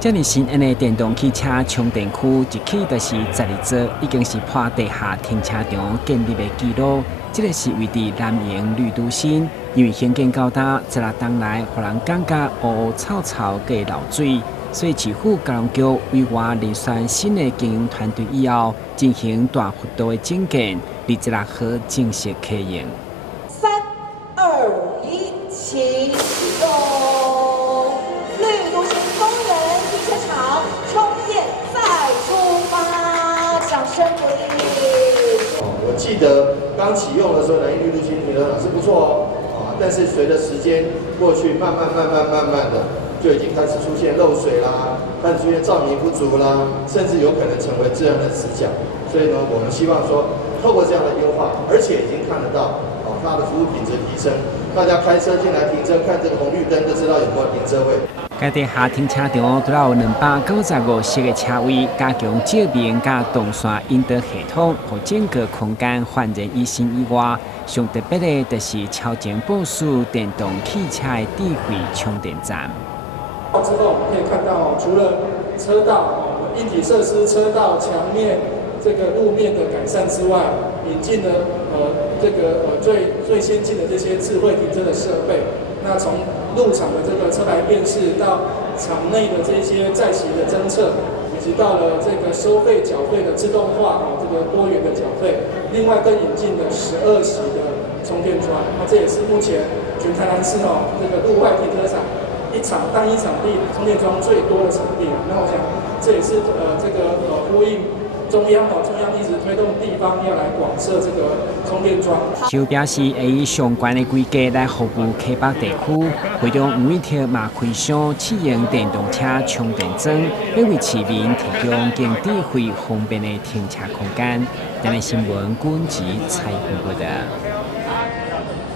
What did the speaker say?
这里新安的电动汽车充电区一起就是12座，已经是破地下停车场建立的记录。这个是位伫南营绿都新，因为兴建高大，16年来，互人感觉乌乌草草嘅漏水，所以市府高雄局委外遴选新的经营团队以后，进行大幅度的整建，16号正式启用。3、2、1，起动！绿都新工人停车场充电再出发，掌声鼓励。我记得刚启用的时候，南一绿都新停车场是不错哦，但是随着时间过去，慢慢的，就已经开始出现漏水啦，开始出现照明不足啦，甚至有可能成为治安的死角。所以呢，我们希望说，透过这样的优化，而且已经看得到它的服务品质提升。大家开车进来停车，看这个红绿灯就知道有没有停车位。该地下停车场都有295席的车位，加强照明加动线引导系统，和整个空间焕然一新以外，上特别的就是超前部署电动汽车的智慧充电站。之后我们可以看到，除了车道、硬体设施、车道墙面、这个路面的改善之外，引进了最先进的这些智慧停车的设备。那从入场的这个车牌辨识到场内的这些载席的侦测，以及到了这个收费缴费的自动化这个多元的缴费。另外更引进了12席的充电桩，那这也是目前全台南市这个路外停车场单一场地充电桩最多的场地。那我想这也是呼应中央一直推动地方要来广设这个充电桩。就表示会以相关的规格来服务溪北地区，会中每条嘛开箱试用电动车充电桩，要为市民提供更智慧方便的停车空间。今日新闻，军旗采访报道。